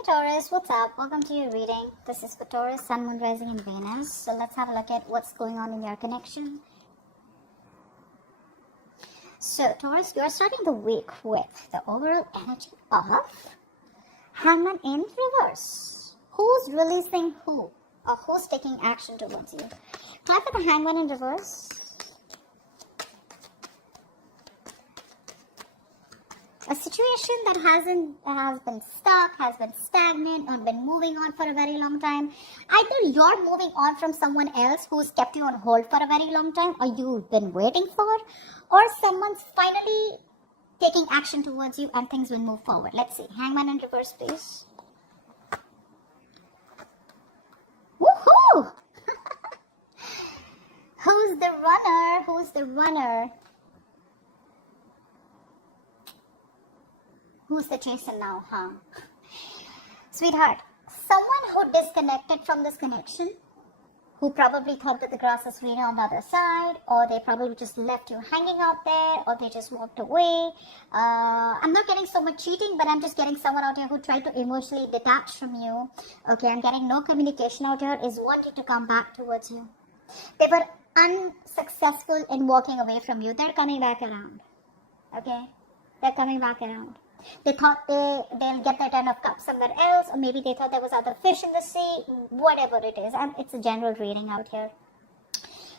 Hey Taurus, what's up? Welcome to your reading. This is for Taurus, Sun, Moon, Rising, and Venus. So let's have a look at what's going on in your connection. So Taurus, you are starting the week with the overall energy of Hangman in reverse. Who's releasing who? Or who's taking action towards you? Try for the Hangman in reverse. A situation that has been stuck, has been stagnant, or been moving on for a very long time. Either you're moving on from someone else who's kept you on hold for a very long time, or you've been waiting for, or someone's finally taking action towards you and things will move forward. Let's see. Hangman in reverse, please. Woohoo! Who's the runner? Who's the runner? Who's the chaser now, huh? Sweetheart, someone who disconnected from this connection, who probably thought that the grass is greener on the other side, or they probably just left you hanging out there, or they just walked away. I'm not getting so much cheating, but I'm just getting someone out here who tried to emotionally detach from you. Okay, I'm getting no communication out here, is wanting to come back towards you. They were unsuccessful in walking away from you. They're coming back around. Okay, they're coming back around. They thought they'll get their 10 of cups somewhere else, or maybe they thought there was other fish in the sea, whatever it is. And it's a general reading out here.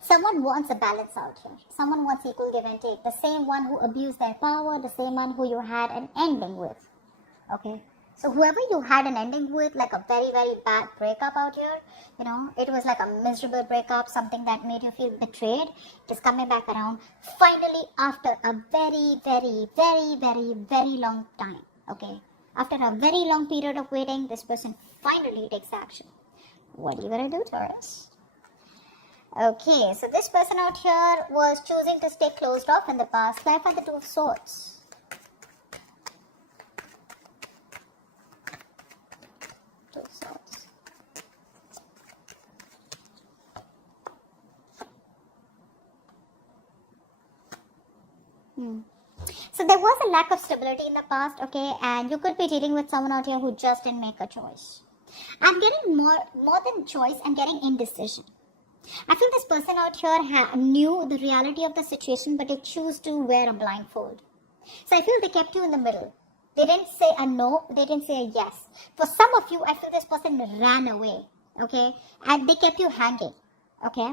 Someone wants a balance out here. Someone wants equal give and take. The same one who abused their power, the same one who you had an ending with. Okay? So whoever you had an ending with, like a very, very bad breakup out here, you know, it was like a miserable breakup, something that made you feel betrayed, is coming back around. Finally, after a very, very, very, very, very long time, okay, after a very long period of waiting, this person finally takes action. What are you going to do, Taurus? Okay, so this person out here was choosing to stay closed off in the past. Clarify the Two of Swords. So there was a lack of stability in the past, okay, and you could be dealing with someone out here who just didn't make a choice. I'm getting more than choice, I'm getting indecision. I feel this person out here knew the reality of the situation, but they chose to wear a blindfold. So I feel they kept you in the middle. They didn't say a no, they didn't say a yes. For some of you, I feel this person ran away, okay, and they kept you hanging, okay.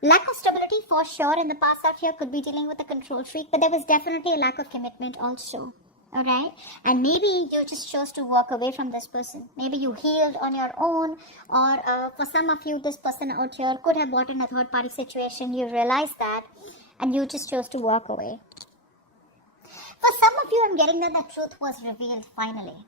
Lack of stability for sure in the past out here, could be dealing with a control freak, but there was definitely a lack of commitment also. Alright? And maybe you just chose to walk away from this person. Maybe you healed on your own, or for some of you, this person out here could have bought in a third party situation. You realized that, and you just chose to walk away. For some of you, I'm getting that the truth was revealed finally.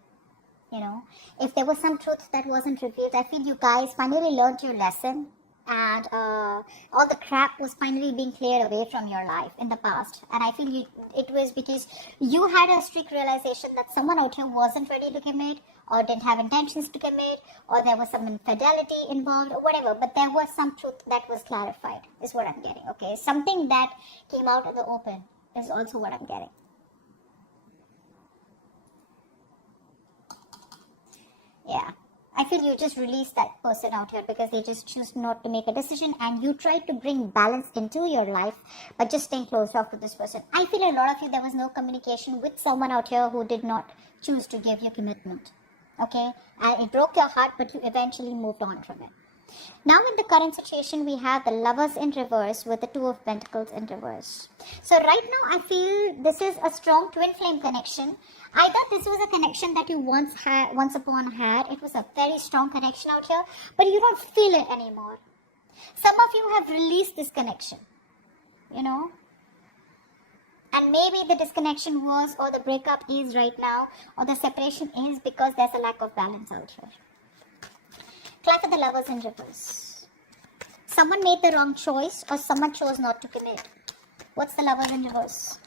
You know, if there was some truth that wasn't revealed, I feel you guys finally learned your lesson. And all the crap was finally being cleared away from your life in the past. And I feel it was because you had a strict realization that someone out here wasn't ready to commit, or didn't have intentions to commit, or there was some infidelity involved, or whatever. But there was some truth that was clarified, is what I'm getting, okay? Something that came out in the open is also what I'm getting. Yeah. I feel you just released that person out here because they just choose not to make a decision, and you tried to bring balance into your life by just staying closed off to this person. I feel a lot of you, there was no communication with someone out here who did not choose to give you commitment. Okay? And it broke your heart, but you eventually moved on from it. Now in the current situation, we have the Lovers in reverse with the Two of Pentacles in reverse. So right now, I feel this is a strong twin flame connection. Either this was a connection that you once upon had. It was a very strong connection out here, but you don't feel it anymore. Some of you have released this connection, you know. And maybe the disconnection was, or the breakup is right now, or the separation is because there's a lack of balance out here. Clap for the Lovers in reverse. Someone made the wrong choice, or someone chose not to commit. What's the Lovers in reverse?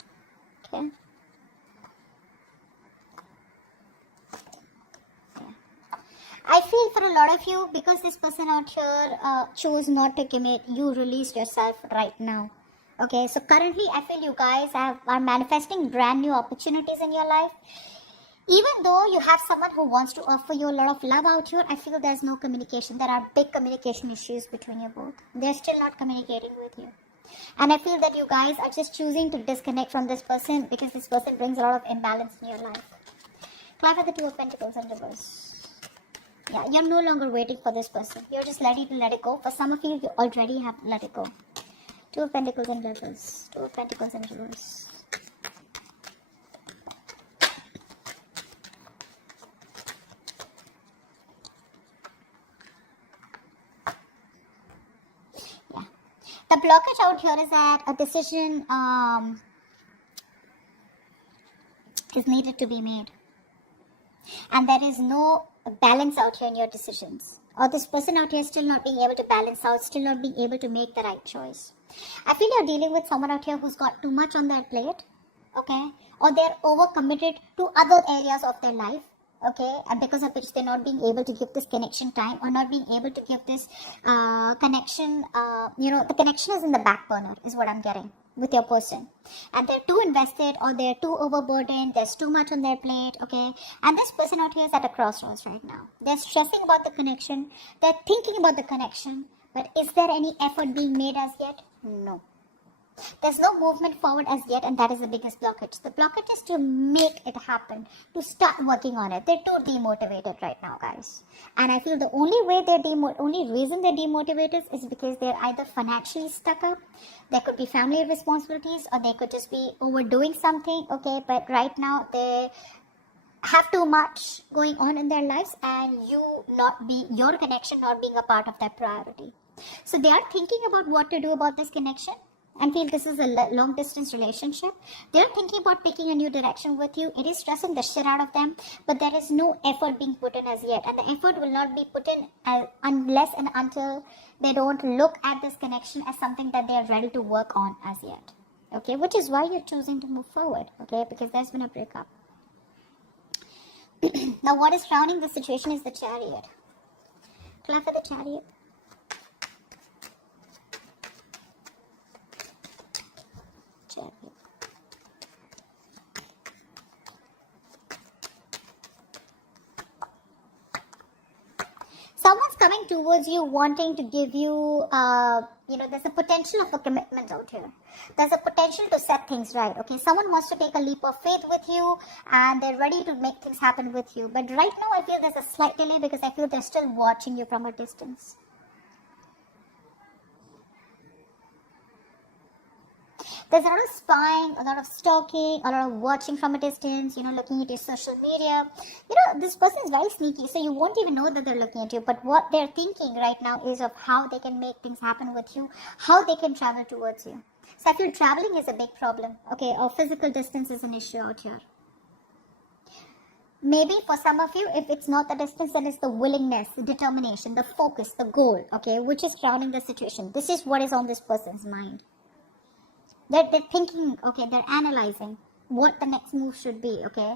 Okay. I feel for a lot of you, because this person out here chose not to commit, you released yourself right now. Okay, so currently I feel you guys are manifesting brand new opportunities in your life. Even though you have someone who wants to offer you a lot of love out here, I feel there's no communication. There are big communication issues between you both. They're still not communicating with you. And I feel that you guys are just choosing to disconnect from this person because this person brings a lot of imbalance in your life. Clarify the Two of Pentacles in reverse. Yeah, you're no longer waiting for this person. You're just ready to let it go. For some of you, you already have let it go. Two of Pentacles in reverse. Two of Pentacles in reverse. The blockage out here is that a decision is needed to be made. And there is no balance out here in your decisions. Or this person out here is still not being able to balance out, still not being able to make the right choice. I feel you're dealing with someone out here who's got too much on their plate, okay? Or they're overcommitted to other areas of their life, okay? And because of which they're not being able to give this connection time, or not being able to give this connection, the connection is in the back burner, is what I'm getting with your person. And they're too invested, or they're too overburdened, there's too much on their plate, okay? And this person out here is at a crossroads right now. They're stressing about the connection, they're thinking about the connection, but is there any effort being made as yet? No. There's no movement forward as yet, and that is the biggest blockage. The blockage is to make it happen, to start working on it. They're too demotivated right now, guys. And I feel the only way only reason they're demotivated is because they're either financially stuck up, there could be family responsibilities, or they could just be overdoing something, okay? But right now, they have too much going on in their lives, and your connection not being a part of their priority. So they are thinking about what to do about this connection, and feel this is a long distance relationship. They're thinking about picking a new direction with you. It is stressing the shit out of them, but there is no effort being put in as yet, and the effort will not be put in unless and until they don't look at this connection as something that they are ready to work on as yet, okay? Which is why you're choosing to move forward, okay? Because there's been a breakup. Now what is crowning the situation is the Chariot. Clarify the Chariot. Someone's coming towards you wanting to give you, there's a potential of a commitment out here. There's a potential to set things right, okay? Someone wants to take a leap of faith with you, and they're ready to make things happen with you. But right now I feel there's a slight delay because I feel they're still watching you from a distance. There's a lot of spying, a lot of stalking, a lot of watching from a distance, looking at your social media. This person is very sneaky, so you won't even know that they're looking at you. But what they're thinking right now is of how they can make things happen with you, how they can travel towards you. So I feel traveling is a big problem, okay, or physical distance is an issue out here. Maybe for some of you, if it's not the distance, then it's the willingness, the determination, the focus, the goal, okay, which is crowning the situation. This is what is on this person's mind. They're thinking, okay, they're analyzing what the next move should be, okay.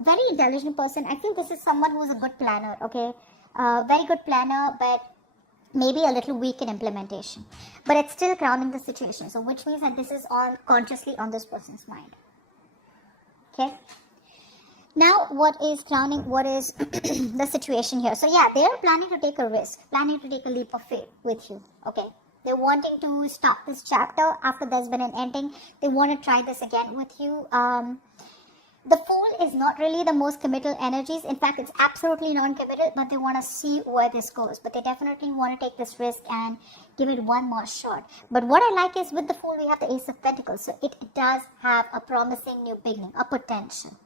Very intelligent person. I feel this is someone who is a good planner, okay. Very good planner, but maybe a little weak in implementation. But it's still crowning the situation. So which means that this is consciously on this person's mind. Okay. Now, what is crowning? What is the situation here? So yeah, they are planning to take a risk, planning to take a leap of faith with you, okay. They're wanting to start this chapter after there's been an ending. They want to try this again with you. The Fool is not really the most committal energies. In fact, it's absolutely non-committal, but they want to see where this goes. But they definitely want to take this risk and give it one more shot. But what I like is with the Fool, we have the Ace of Pentacles. So it does have a promising new beginning, a potential.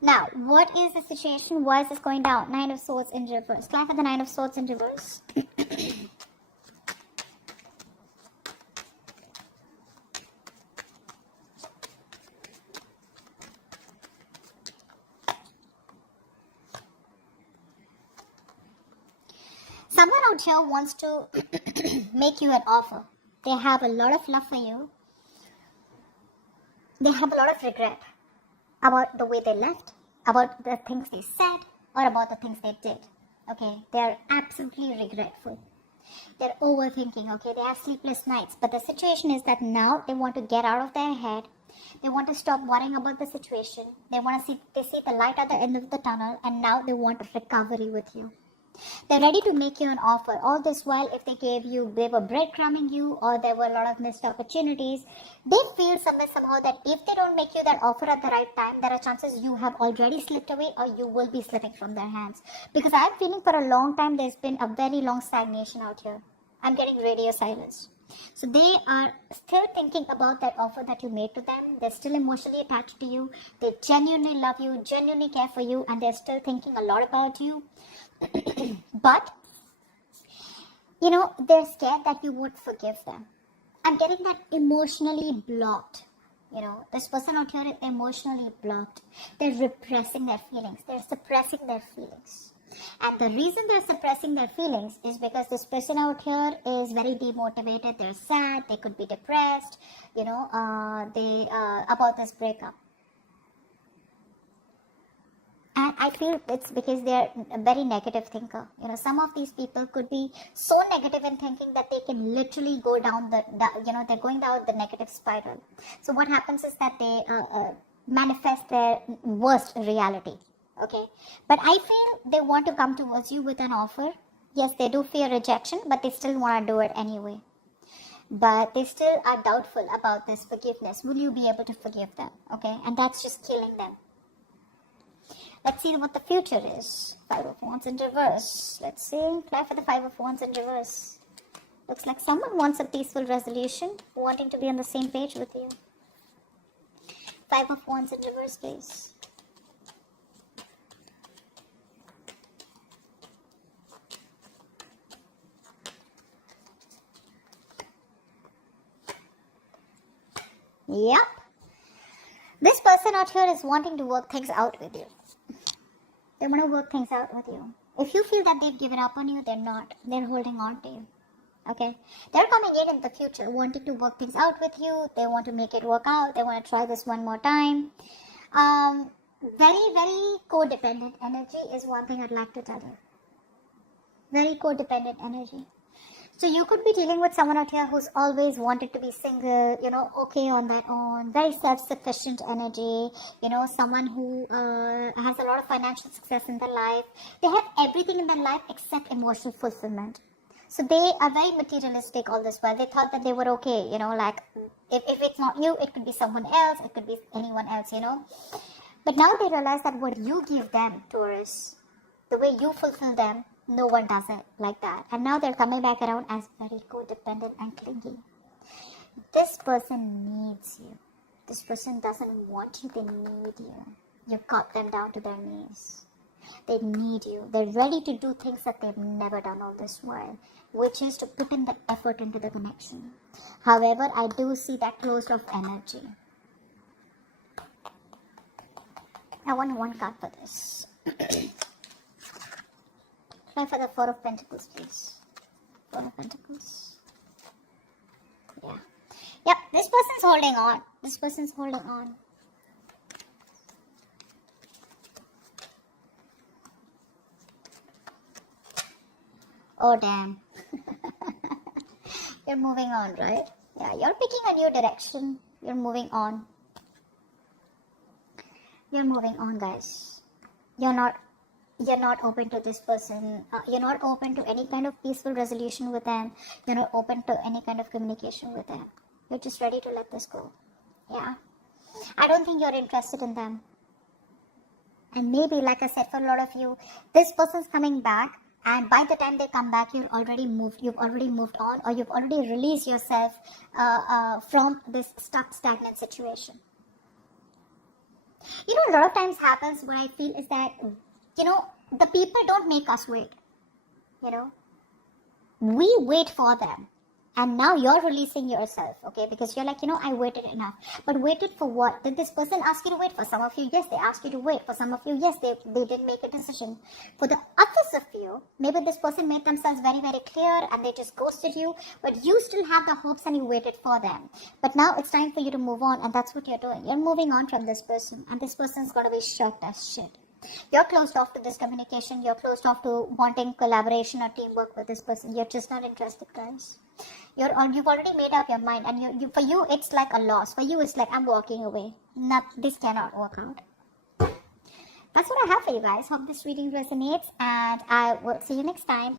Now, what is the situation? Why is this going down? Nine of Swords in reverse. Clarify the Nine of Swords in reverse. Someone out here wants to make you an offer. They have a lot of love for you. They have a lot of regret about the way they left, about the things they said, or about the things they did. Okay, they're absolutely regretful. They're overthinking, okay, they have sleepless nights. But the situation is that now they want to get out of their head. They want to stop worrying about the situation. They see the light at the end of the tunnel, and now they want a recovery with you. They're ready to make you an offer. All this while, if they were breadcrumbing you, or there were a lot of missed opportunities, they feel somehow that if they don't make you that offer at the right time, there are chances you have already slipped away, or you will be slipping from their hands. Because I'm feeling for a long time there's been a very long stagnation out here. I'm getting radio silence. So they are still thinking about that offer that you made to them. They're still emotionally attached to you. They genuinely love you, genuinely care for you, and they're still thinking a lot about you. But, they're scared that you would forgive them. I'm getting that emotionally blocked. This person out here is emotionally blocked. They're repressing their feelings. They're suppressing their feelings. And the reason they're suppressing their feelings is because this person out here is very demotivated. They're sad. They could be depressed, about this breakup. And I feel it's because they're a very negative thinker. Some of these people could be so negative in thinking that they can literally go down they're going down the negative spiral. So what happens is that they manifest their worst reality. Okay. But I feel they want to come towards you with an offer. Yes, they do fear rejection, but they still want to do it anyway. But they still are doubtful about this forgiveness. Will you be able to forgive them? Okay. And that's just killing them. Let's see what the future is. 5 of Wands in reverse. Let's see. Try for the 5 of Wands in reverse. Looks like someone wants a peaceful resolution, wanting to be on the same page with you. 5 of Wands in reverse, please. Yep. This person out here is wanting to work things out with you. They want to work things out with you. If you feel that they've given up on you, they're not. They're holding on to you. Okay? They're coming in the future, wanting to work things out with you. They want to make it work out. They want to try this one more time. Very, very codependent energy is one thing I'd like to tell you. Very codependent energy. So you could be dealing with someone out here who's always wanted to be single, okay on their own, very self-sufficient energy, someone who has a lot of financial success in their life. They have everything in their life except emotional fulfillment. So they are very materialistic all this while. They thought that they were okay, if it's not you, it could be someone else, it could be anyone else, But now they realize that what you give them, Taurus, the way you fulfill them, no one does it like that. And now they're coming back around as very codependent and clingy. This person needs you. This person doesn't want you, they need you. You got them down to their knees. They need you. They're ready to do things that they've never done all this while, which is to put in the effort into the connection. However, I do see that closed off energy. I want one card for this. Try for the 4 of Pentacles, please. 4 of Pentacles. Yeah. Yep, this person's holding on. This person's holding on. Oh, damn. You're moving on, right? Yeah, you're picking a new direction. You're moving on. You're moving on, guys. You're not open to this person. You're not open to any kind of peaceful resolution with them. You're not open to any kind of communication with them. You're just ready to let this go. Yeah. I don't think you're interested in them. And maybe, like I said, for a lot of you, this person's coming back, and by the time they come back, you've already moved on, or you've already released yourself from this stagnant situation. A lot of times happens, what I feel is that the people don't make us wait. We wait for them. And now you're releasing yourself, okay? Because you're like, I waited enough. But waited for what? Did this person ask you to wait? For some of you, yes, they asked you to wait. For some of you, yes, they didn't make a decision. For the others of you, maybe this person made themselves very, very clear and they just ghosted you. But you still have the hopes and you waited for them. But now it's time for you to move on, and that's what you're doing. You're moving on from this person, and this person's going to be shocked as shit. You're closed off to this communication. You're closed off to wanting collaboration or teamwork with this person. You're just not interested, guys. You've already made up your mind, and for you it's like a loss. For you it's like, I'm walking away. This cannot work out. That's what I have for you guys. Hope this reading resonates, and I will see you next time.